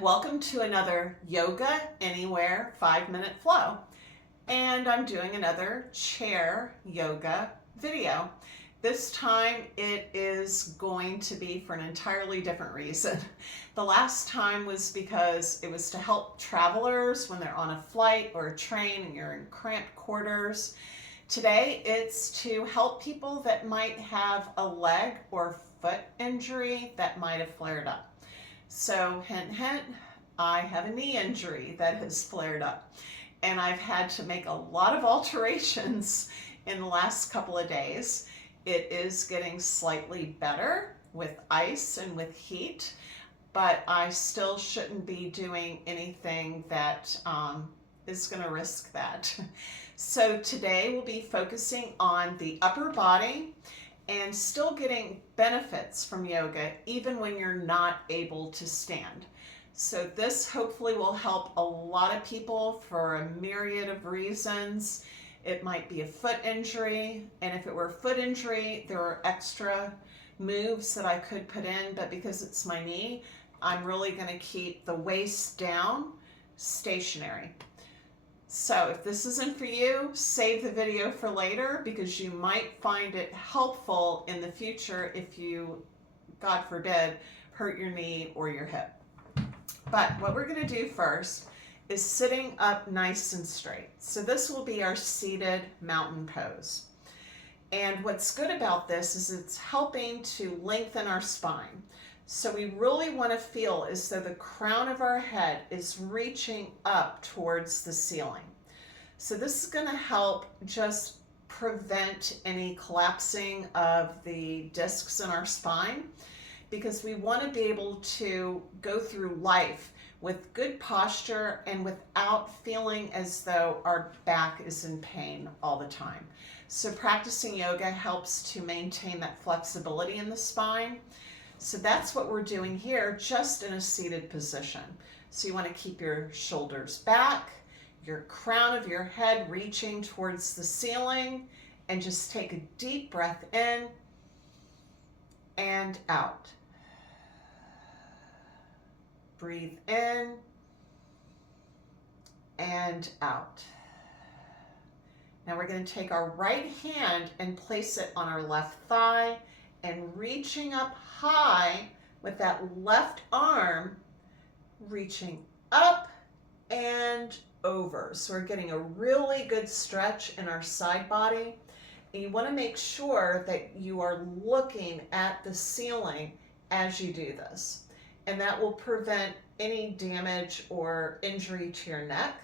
Welcome to another Yoga Anywhere 5-minute flow. And I'm doing another chair yoga video. This time it is going to be for an entirely different reason. The last time was because it was to help travelers when they're on a flight or a train and you're in cramped quarters. Today it's to help people that might have a leg or foot injury that might have flared up. So hint, hint, I have a knee injury that has flared up and I've had to make a lot of alterations in the last couple of days. It is getting slightly better with ice and with heat, but I still shouldn't be doing anything that is going to risk that. So today we'll be focusing on the upper body and still getting benefits from yoga even when you're not able to stand. So this hopefully will help a lot of people for a myriad of reasons. It might be a foot injury, and if it were a foot injury, there are extra moves that I could put in, but because it's my knee, I'm really going to keep the waist down, stationary. So if this isn't for you, save the video for later because you might find it helpful in the future if you, God forbid, hurt your knee or your hip. But what we're going to do first is sitting up nice and straight. So this will be our seated mountain pose. And what's good about this is it's helping to lengthen our spine. So we really want to feel as though the crown of our head is reaching up towards the ceiling. So this is going to help just prevent any collapsing of the discs in our spine, because we want to be able to go through life with good posture and without feeling as though our back is in pain all the time. So practicing yoga helps to maintain that flexibility in the spine. So that's what we're doing here, just in a seated position. So you want to keep your shoulders back, your crown of your head reaching towards the ceiling, and just take a deep breath in and out. Breathe in and out. Now we're going to take our right hand and place it on our left thigh, and reaching up high with that left arm, reaching up and over. So we're getting a really good stretch in our side body. And you want to make sure that you are looking at the ceiling as you do this. And that will prevent any damage or injury to your neck.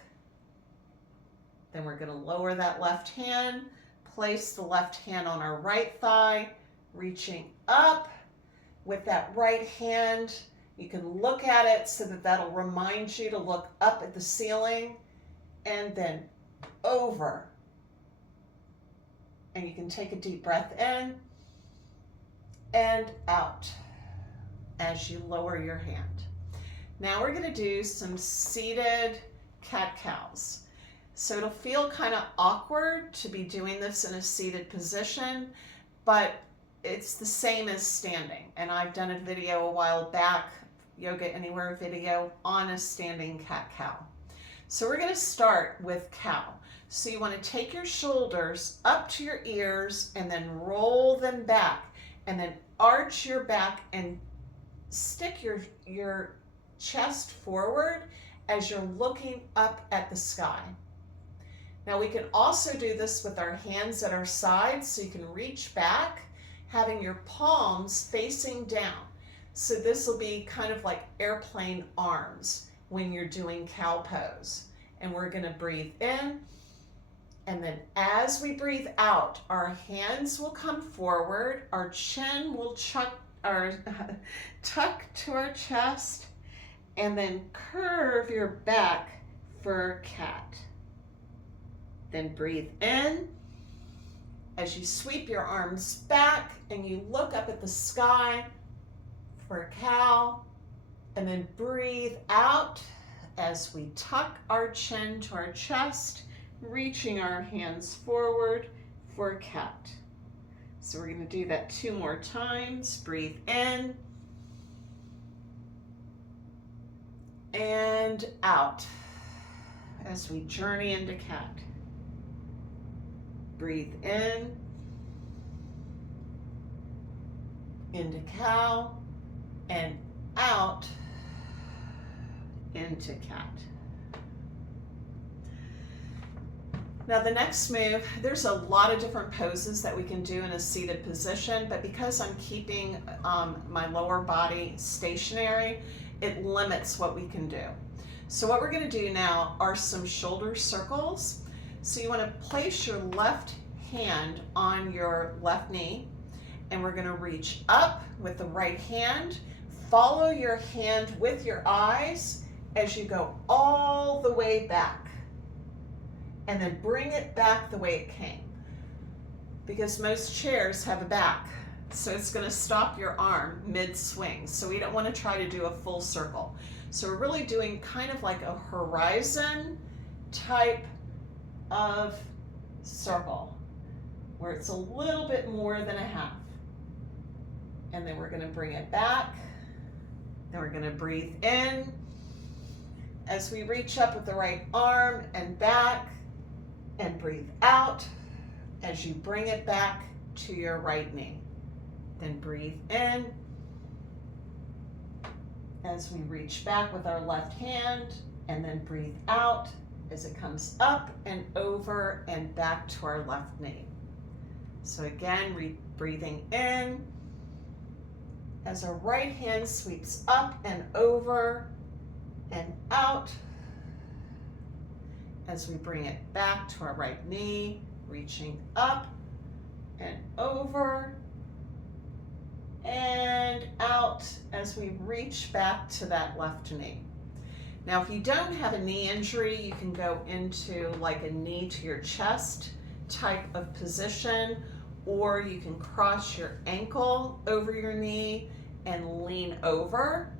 Then we're going to lower that left hand, place the left hand on our right thigh, reaching up with that right hand. You can look at it so that that'll remind you to look up at the ceiling, and then over. And you can take a deep breath in and out as you lower your hand. Now we're going to do some seated cat-cows. So it'll feel kind of awkward to be doing this in a seated position, but it's the same as standing. And I've done a video a while back, Yoga Anywhere video, on a standing cat-cow. So we're going to start with cow. So you want to take your shoulders up to your ears and then roll them back, and then arch your back and stick your chest forward as you're looking up at the sky. Now we can also do this with our hands at our sides, so you can reach back, having your palms facing down. So this will be kind of like airplane arms when you're doing cow pose. And we're going to breathe in, and then as we breathe out, our hands will come forward, our chin will tuck to our chest, and then curve your back for cat. Then breathe in as you sweep your arms back and you look up at the sky for cow, and then breathe out as we tuck our chin to our chest, reaching our hands forward for cat. So we're going to do that 2 more times. Breathe in and out as we journey into cat. Breathe in, into cow, and out into cat. Now the next move, there's a lot of different poses that we can do in a seated position, but because I'm keeping my lower body stationary, it limits what we can do. So what we're going to do now are some shoulder circles. So you want to place your left hand on your left knee, and we're going to reach up with the right hand. Follow your hand with your eyes as you go all the way back. And then bring it back the way it came. Because most chairs have a back, so it's going to stop your arm mid-swing. So we don't want to try to do a full circle. So we're really doing kind of like a horizon type of circle, where it's a little bit more than a half. And then we're going to bring it back. Then we're going to breathe in as we reach up with the right arm and back. And breathe out as you bring it back to your right knee. Then breathe in as we reach back with our left hand, and then breathe out as it comes up and over and back to our left knee. So again, breathing in as our right hand sweeps up and over and out. As we bring it back to our right knee, reaching up and over and out as we reach back to that left knee. Now, if you don't have a knee injury, you can go into like a knee to your chest type of position, or you can cross your ankle over your knee and lean over.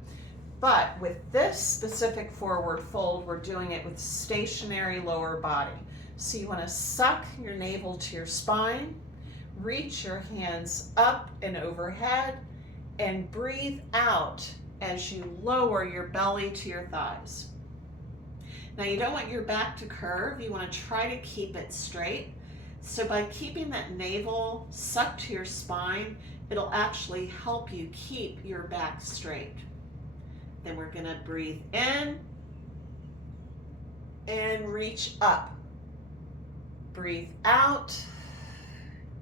But with this specific forward fold, we're doing it with stationary lower body. So you want to suck your navel to your spine, reach your hands up and overhead, and breathe out as you lower your belly to your thighs. Now you don't want your back to curve, you want to try to keep it straight. So by keeping that navel sucked to your spine, it'll actually help you keep your back straight. Then we're going to breathe in and reach up. Breathe out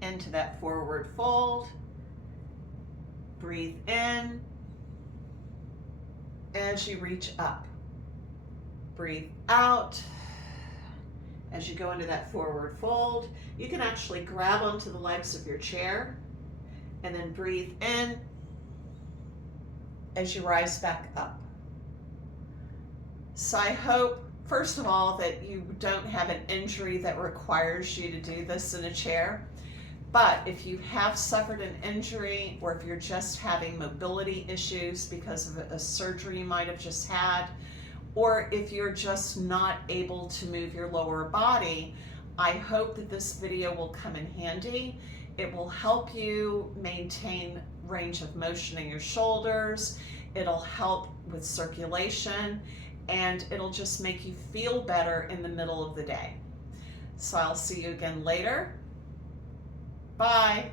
into that forward fold. Breathe in as you reach up. Breathe out as you go into that forward fold. You can actually grab onto the legs of your chair and then breathe in as you rise back up. So I hope, first of all, that you don't have an injury that requires you to do this in a chair. But if you have suffered an injury, or if you're just having mobility issues because of a surgery you might have just had, or if you're just not able to move your lower body, I hope that this video will come in handy. It will help you maintain range of motion in your shoulders. It'll help with circulation, and it'll just make you feel better in the middle of the day. So I'll see you again later. Bye.